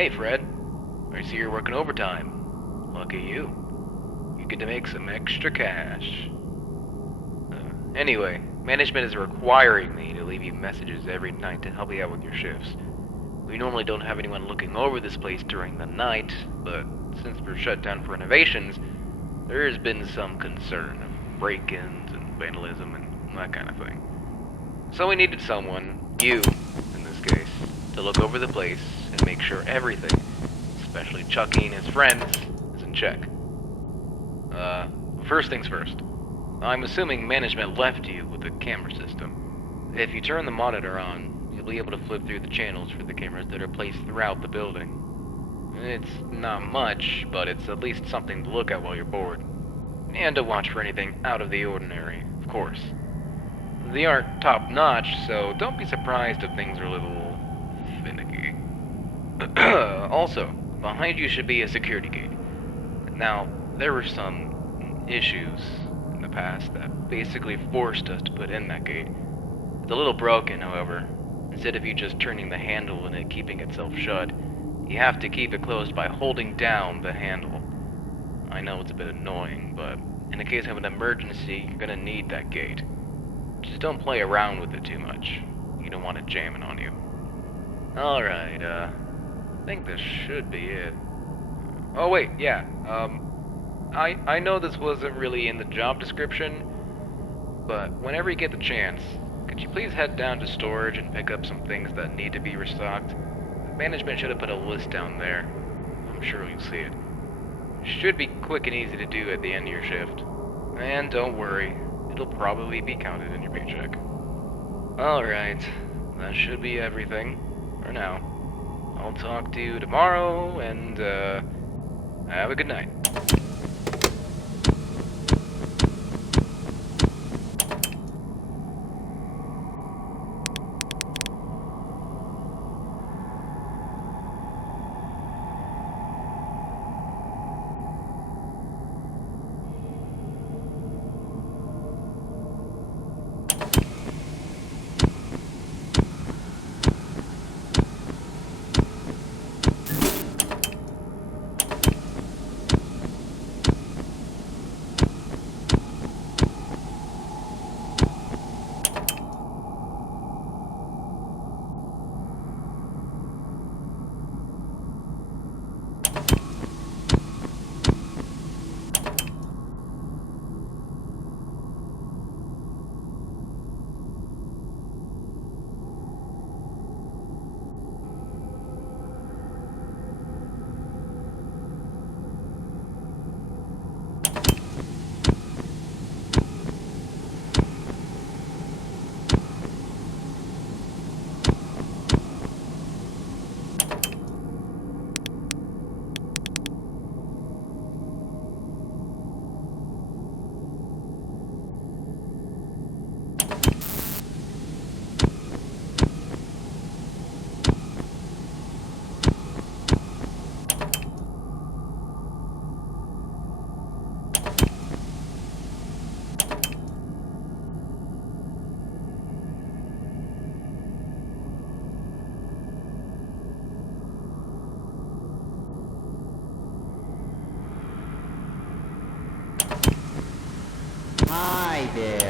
Hey, Fred. I see you're working overtime. Lucky you. You get to make some extra cash. Anyway, management is requiring me to leave you messages every night to help you out with your shifts. We normally don't have anyone looking over this place during the night, but since we're shut down for renovations, there has been some concern of break-ins and vandalism and that kind of thing. So we needed someone, you in this case, to look over the place and make sure everything, especially Chucky and his friends, is in check. First things first. I'm assuming management left you with the camera system. If you turn the monitor on, you'll be able to flip through the channels for the cameras that are placed throughout the building. It's not much, but it's at least something to look at while you're bored. And to watch for anything out of the ordinary, of course. They aren't top-notch, so don't be surprised if things are a little finicky. Also, behind you should be a security gate. Now, there were some issues in the past that basically forced us to put in that gate. It's a little broken, however. Instead of you just turning the handle and it keeping itself shut, you have to keep it closed by holding down the handle. I know it's a bit annoying, but in the case of an emergency, you're gonna need that gate. Just don't play around with it too much. You don't want it jamming on you. Alright, I think this should be it. Oh wait, yeah, I know this wasn't really in the job description, but whenever you get the chance, could you please head down to storage and pick up some things that need to be restocked? Management should have put a list down there. I'm sure you'll see it. Should be quick and easy to do at the end of your shift. And don't worry, it'll probably be counted in your paycheck. Alright, that should be everything for now. I'll talk to you tomorrow, and have a good night. Hi there.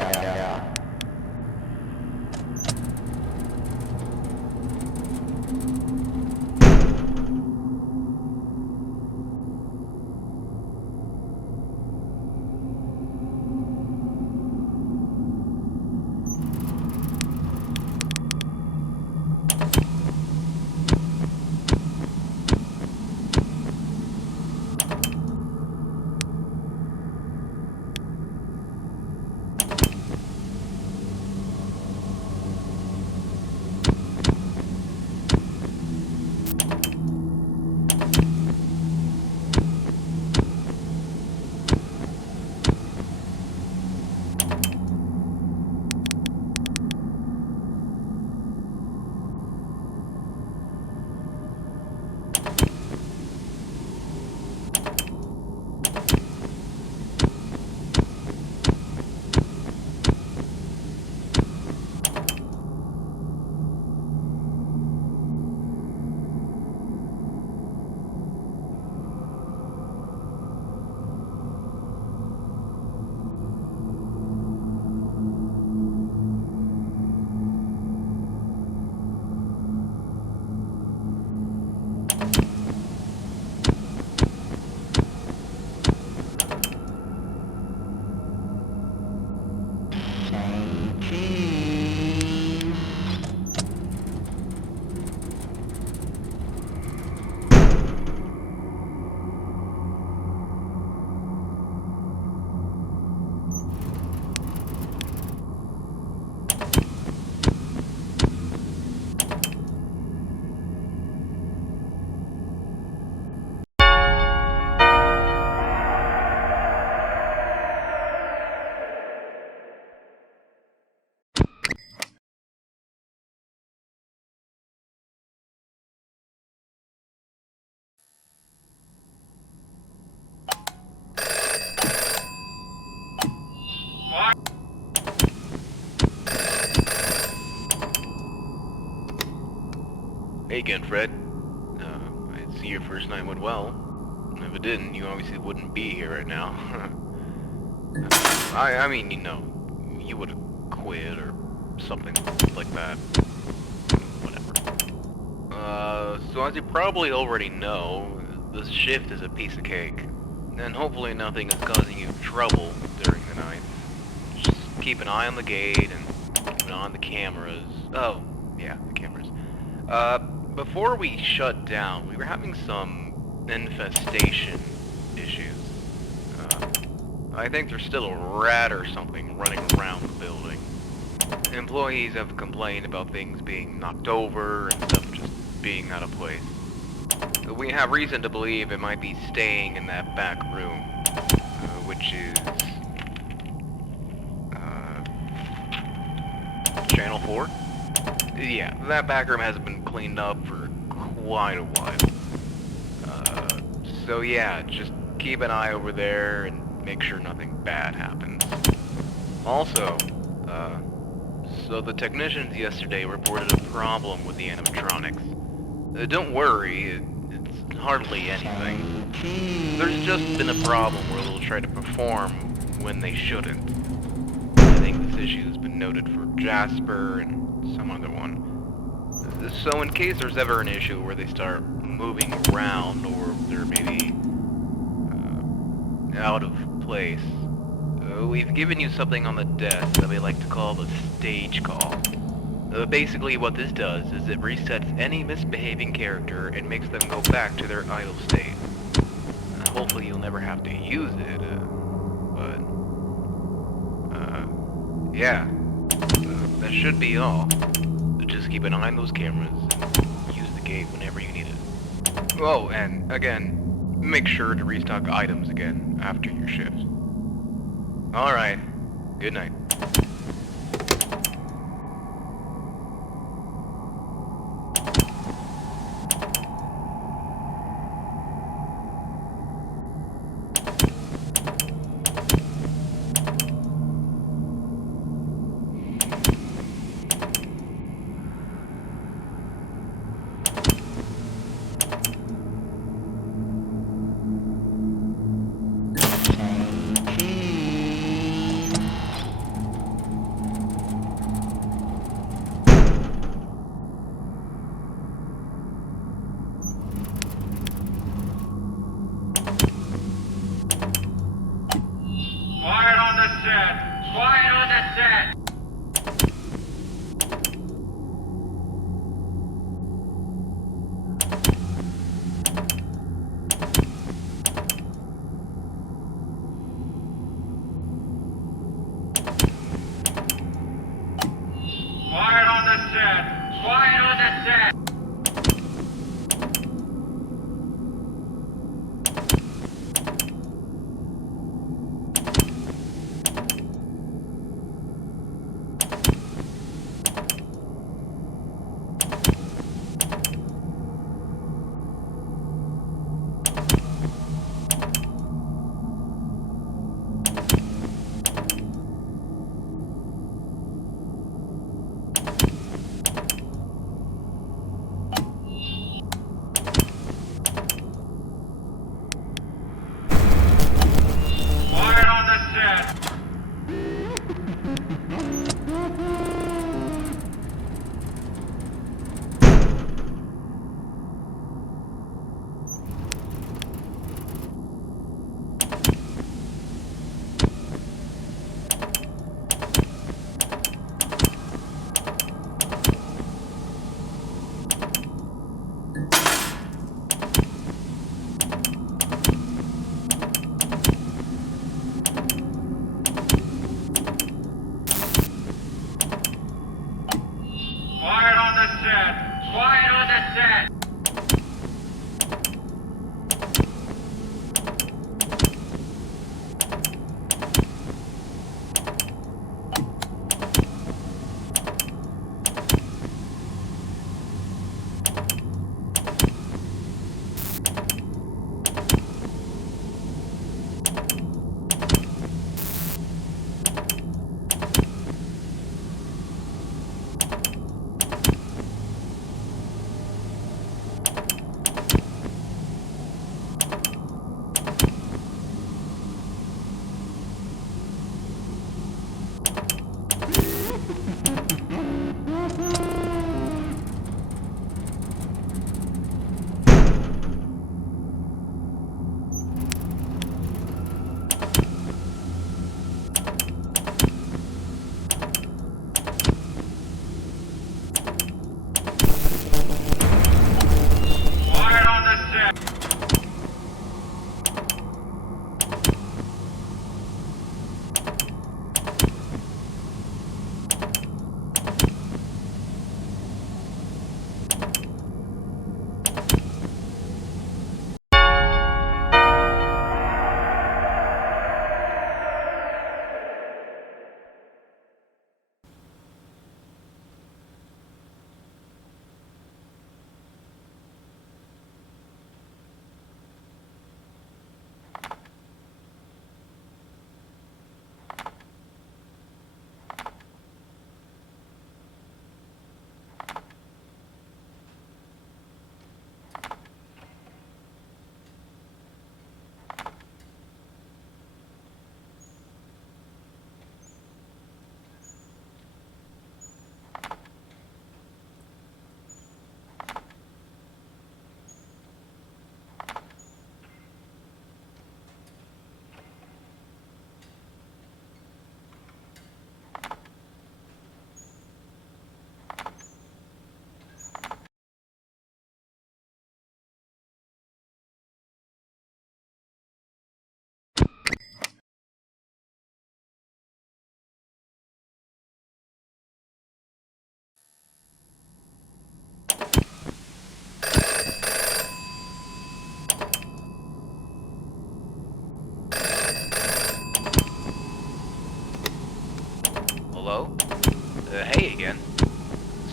Hey again, Fred. I see your first night went well. If it didn't, you obviously wouldn't be here right now. I mean, you know, you would have quit or something like that. Whatever. So as you probably already know, this shift is a piece of cake. And hopefully nothing is causing you trouble during the night. Just keep an eye on the gate and keep an eye on the cameras. Oh, yeah, the cameras. Before we shut down, we were having some infestation issues. I think there's still a rat or something running around the building. Employees have complained about things being knocked over and stuff just being out of place. We have reason to believe it might be staying in that back room, which is Channel 4? Yeah, that back room hasn't been cleaned up for quite a while. So yeah, just keep an eye over there and make sure nothing bad happens. Also, so the technicians yesterday reported a problem with the animatronics. Don't worry, it's hardly anything. There's just been a problem where they'll try to perform when they shouldn't. I think this issue has been noted for Jasper and some other one. So in case there's ever an issue where they start moving around or they're maybe out of place, we've given you something on the desk that we like to call the stage call. Basically what this does is it resets any misbehaving character and makes them go back to their idle state. Hopefully you'll never have to use it, yeah. That should be all. Just keep an eye on those cameras and use the gate whenever you need it. Oh, and again, make sure to restock items again after your shifts. Alright, good night. Quiet on the set! Quiet on the set! Quiet on the set! Quiet on the set! Quiet on the set!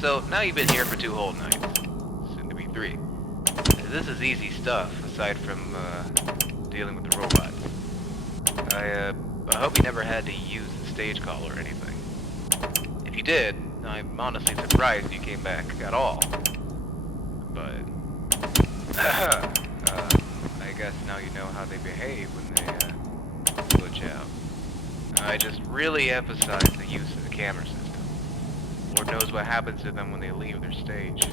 So, now you've been here for 2 whole nights. Soon to be 3. This is easy stuff, aside from, dealing with the robots. I hope you never had to use the stage call or anything. If you did, I'm honestly surprised you came back at all. But, I guess now you know how they behave when they, glitch out. I just really emphasize the use of the camera system. Lord knows what happens to them when they leave their stage.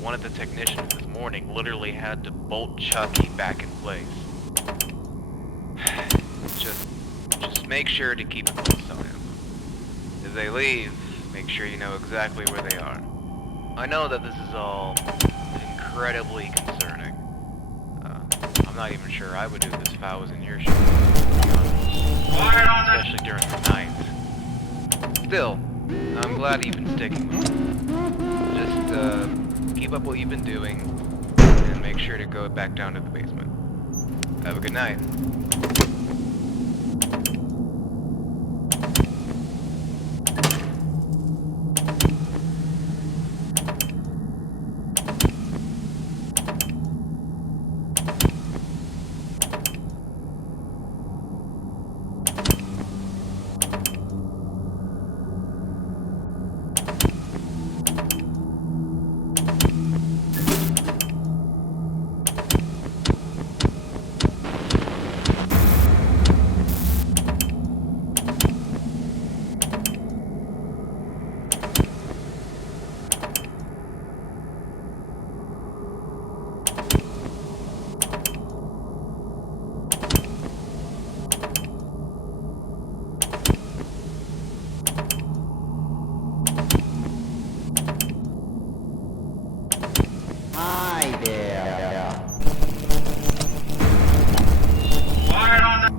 One of the technicians this morning literally had to bolt Chucky back in place. Just make sure to keep a close eye on them. If they leave, make sure you know exactly where they are. I know that this is all incredibly concerning. I'm not even sure I would do this if I was in your shoes, especially during the night. Still, I'm glad you've been sticking with it. Just, keep up what you've been doing, and make sure to go back down to the basement. Have a good night. Hi there. Quiet on the...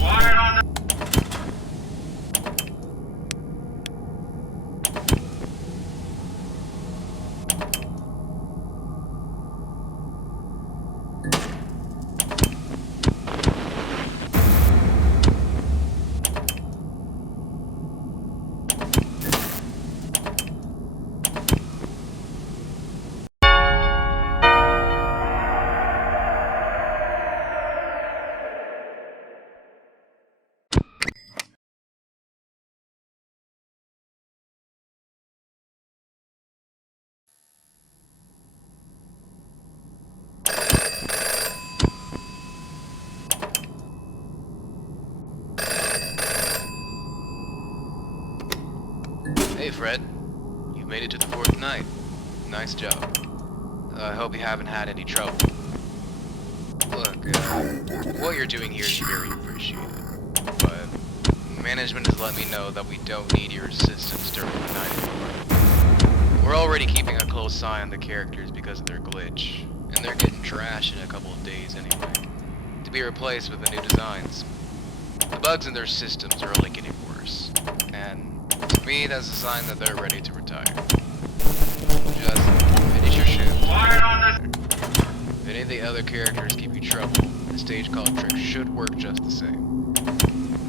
Quiet on the... Hey Fred, you've made it to the 4th night. Nice job. I hope you haven't had any trouble. Look, what you're doing here is very appreciated, but management has let me know that we don't need your assistance during the night anymore. We're already keeping a close eye on the characters because of their glitch, and they're getting trashed in a couple of days anyway, to be replaced with the new designs. The bugs in their systems are only getting worse, and to me, that's a sign that they're ready to retire. Just finish your shift. Quiet on the... If any of the other characters give you trouble, the stage call trick should work just the same.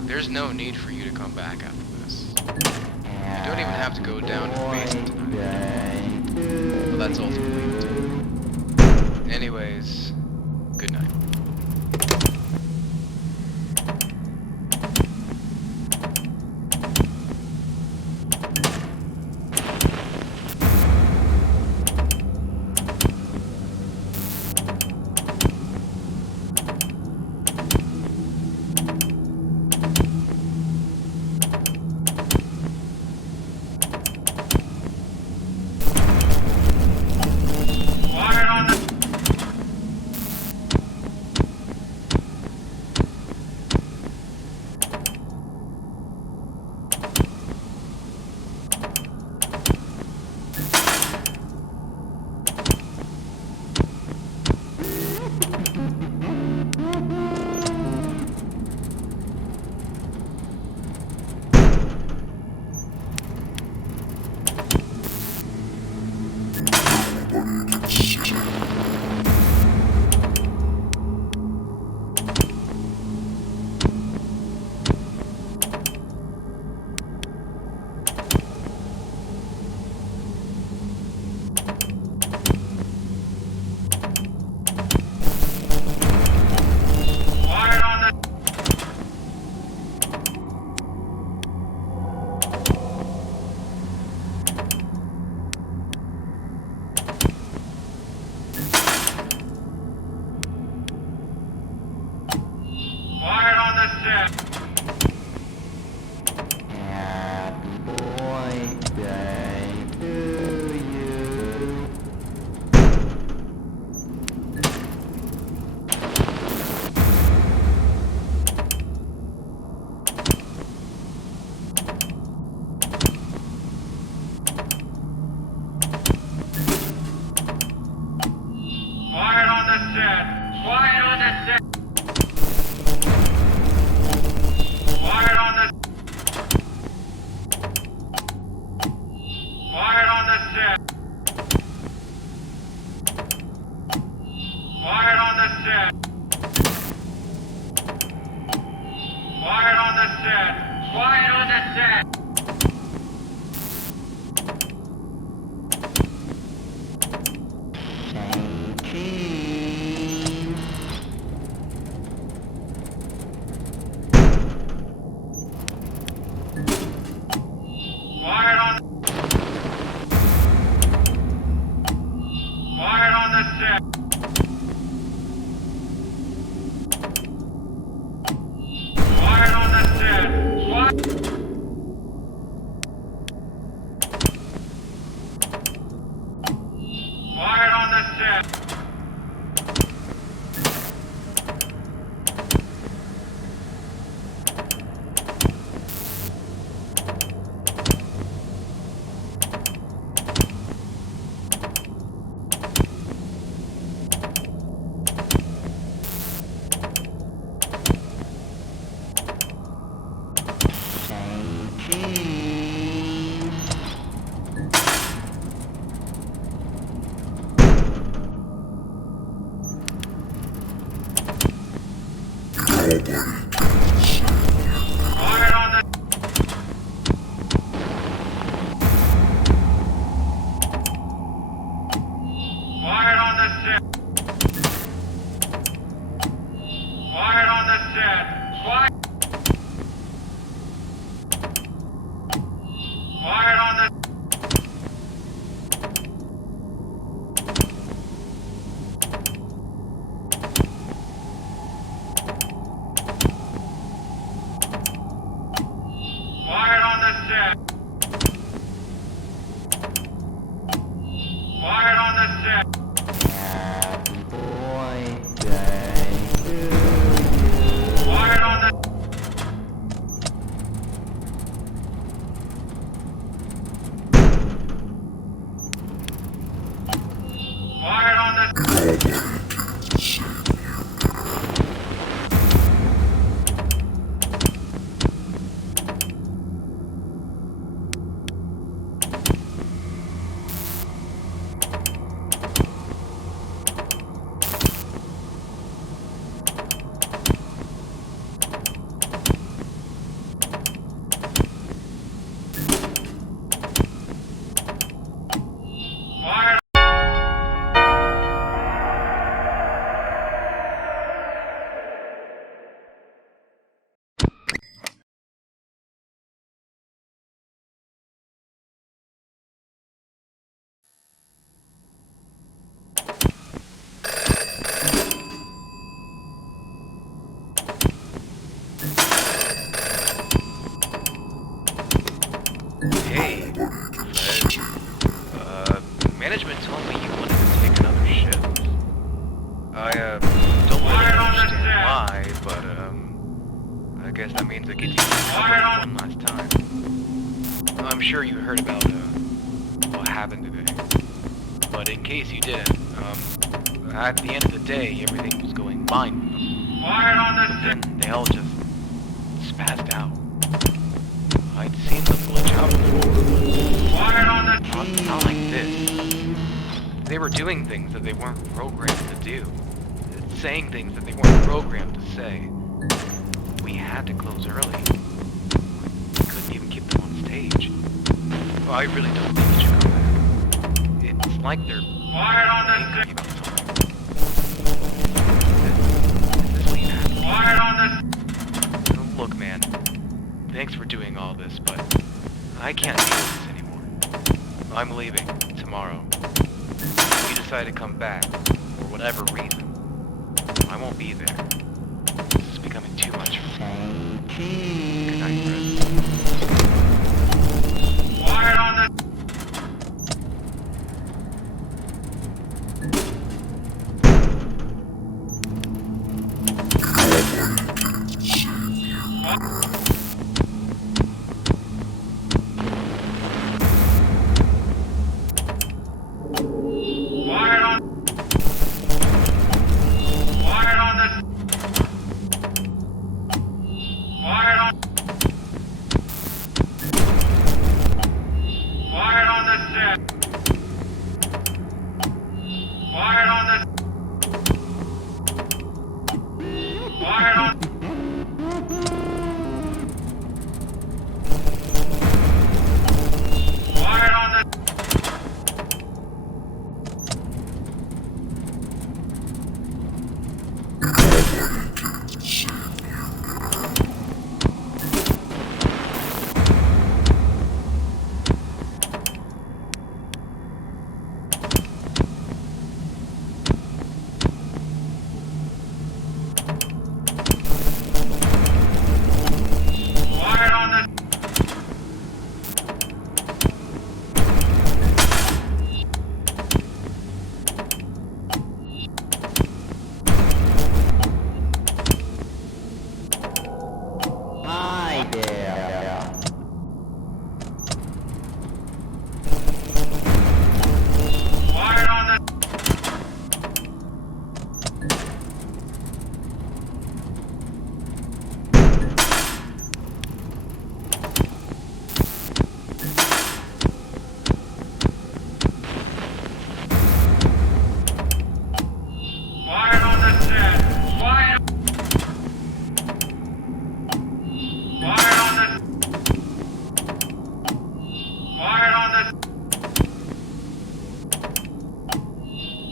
There's no need for you to come back after this. You don't even have to go down to the basement tonight. But that's ultimately up to you. Anyways, good night. Quiet on the... Quiet on the... Quiet on the set. Happy birthday to you. Quiet on the set. Quiet on the set. Quiet on the... Quiet on the set. Quiet on the set. Quiet on the set. Quiet on the set. Say cheese. Quiet on... Quiet on the set. Quiet on the set. Quiet... Quiet on the set. Say cheese. Quiet on the... Quiet on the set. Quiet on the set. Quiet... sure you heard about what happened today. But in case you didn't, at the end of the day, everything was going fine. Quiet on the But set. then they all just spazzed out. I'd seen them glitch out before, Quiet on the but not like this. They were doing things that they weren't programmed to do. Saying things that they weren't programmed to say. We had to close early. We couldn't even keep them on stage. Well, I really don't think you should come back. It's like they're Quiet on the set. people something. Is this what you had? Quiet on the Look, man. Thanks for doing all this, but I can't deal with this anymore. I'm leaving tomorrow. If you decide to come back, for whatever reason, I won't be there. This is becoming too much for me. Good night, Fred. Quiet on the Quiet on Quiet on the Quiet on Quiet on the set. Quiet on the Quiet on Quiet on the Quiet on the Hi there. Quiet on the Quiet on the set. Quiet. Quiet on the. Quiet on the.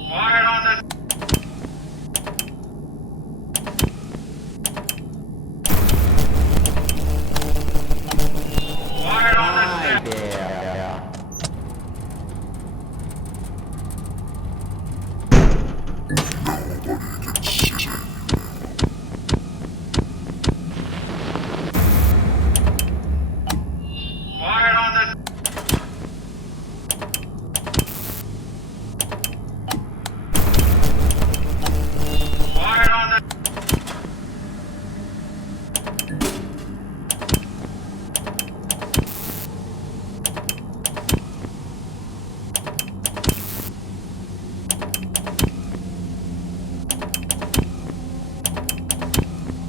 Quiet on the. Quiet on the Hi set. there. Quiet on the. Quiet on the.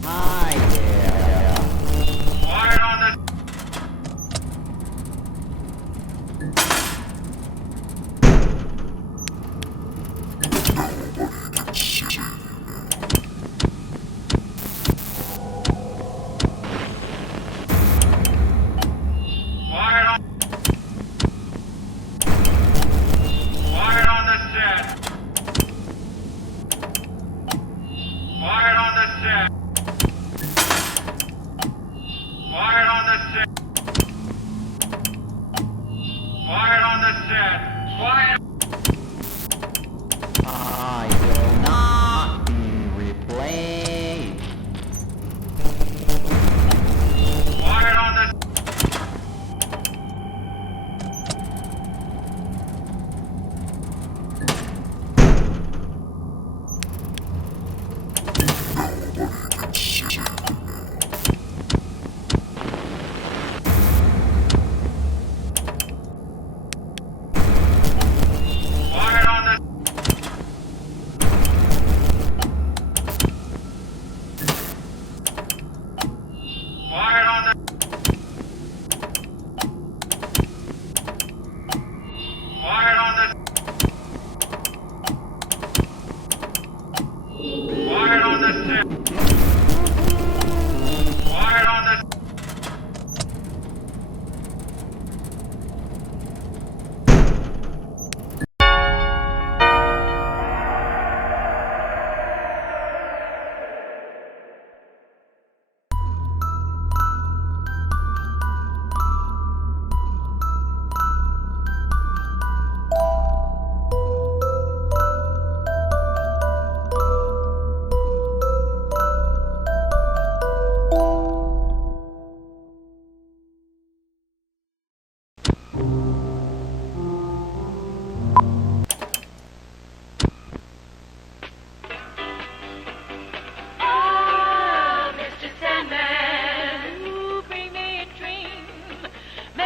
Hi there. Quiet on the. Quiet on. Quiet on the set. Quiet on the set. Quiet on the set. Quiet on the set. Quiet. I will not be replaced. Quiet on the.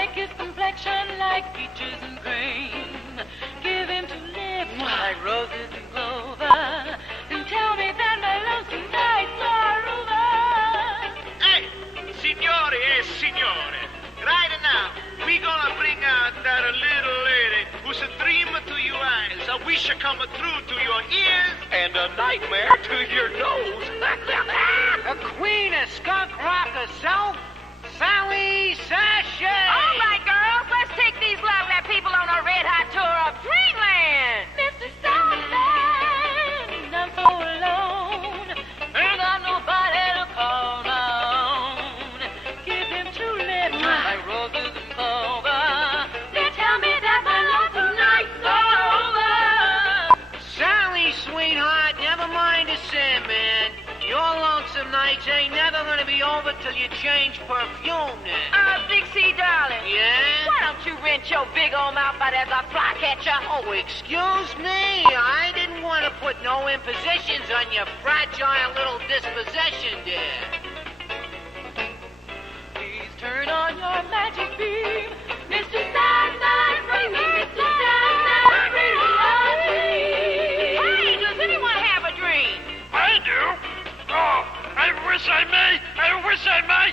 Make his complexion like peaches and cream. Give him two lips like roses and clover. And tell me that my lonesome nights are over. Hey, signore e signore, right now, we gonna bring out that little lady who's a dream to your eyes, a wish come true to your ears, and a nightmare to your nose. A queen of skunk rock herself, Sally Sachet. All right, girls, let's take these lovely people on a red-hot tour of Dreamland. Mr. Sandman, I'm so alone. Ain't got nobody to call on. Give him two lips like roses and clover. They tell me that my lonesome nights are over. Sally, sweetheart, never mind the Sandman. Your lonesome nights ain't never gonna be over till you change perfume now. Dixie, darling. Yeah? Why don't you rinse your big old mouth out as a flycatcher? Oh, excuse me. I didn't want to put no impositions on your fragile little disposition there. Please turn on your magic beam. Mr. Sandman, bring me Mr. Sandman, bring me a dream. Hey, does anyone have a dream? I do. Oh, I wish I may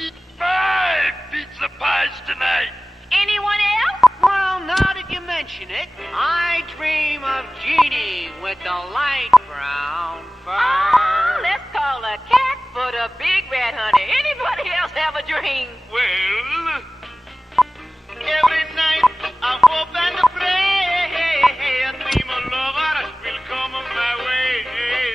eat 5 pizza pies tonight. Anyone else? Well, now that you mention it, I dream of Jeannie with the light brown fur. Oh, let's call a cat for the big red honey. Anybody else have a dream? Well, every night I hope and pray a dream of lover will come my way.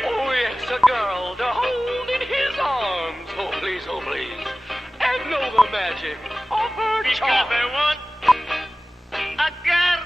Oh, yes, a girl to hold in his arms. Oh, please, and know the magic of her Because charm. I want a guy